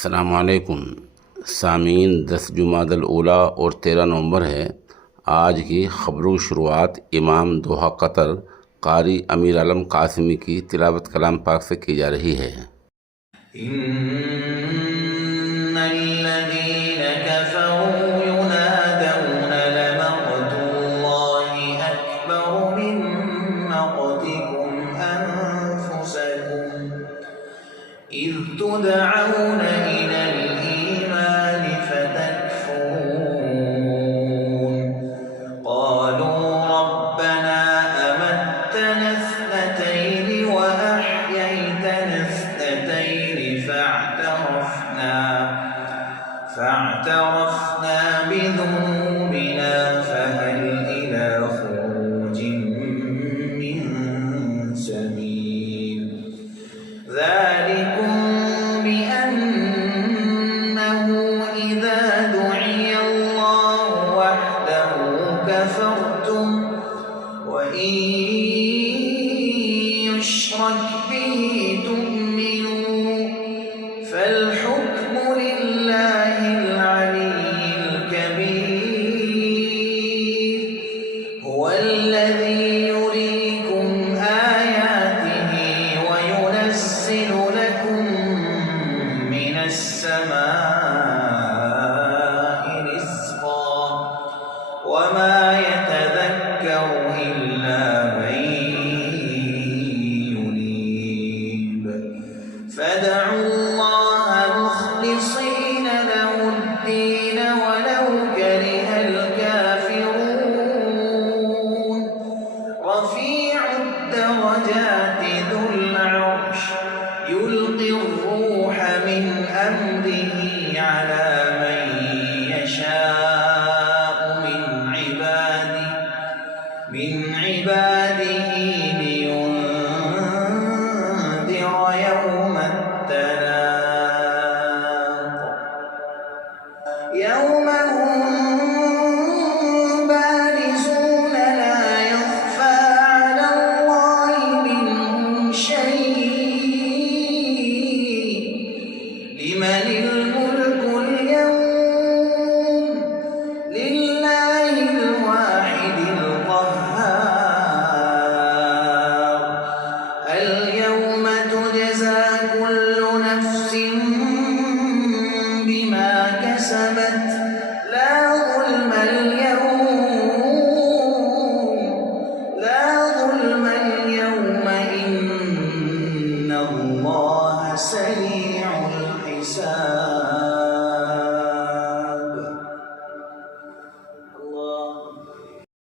अस्सलामुअलैकुम सामीन। 10 जुमादल ऊला और 13 नवंबर है। आज की खबरों की शुरुआत इमाम दोहा कतर कारी अमीर आलम कासिमी की तिलावत कलाम पाक से की जा रही है। إذ تدعون إلى الإيمان فتكفرون قالوا ربنا أمتنا اثنتين وأحييتنا اثنتين فاعترفنا بذنوبنا فهل إلى خروج من سبيل ذلكم بأنه إذا دعي الله وحده كفرتم وإن يشرك به تؤمنوا فالحكم لله العلي الكبير هو الذي يريكم آياته وينزل لكم من السماء رزقا وما يتذكر إلا من ينيب فادعوا الله مخلصين له الدين ولو كره الكافرون رفيع الدرجات ذو العرش يلقي الروح من أمره على من يشاء من عباده لينذر يوم التلاق يوم هم بارزون لا يخفى على الله منهم شيء لمن الملك اليوم لله الواحد القهار اليوم تجزى كل نفس بما كسبت لا ظلم اليوم إن الله سريع الحساب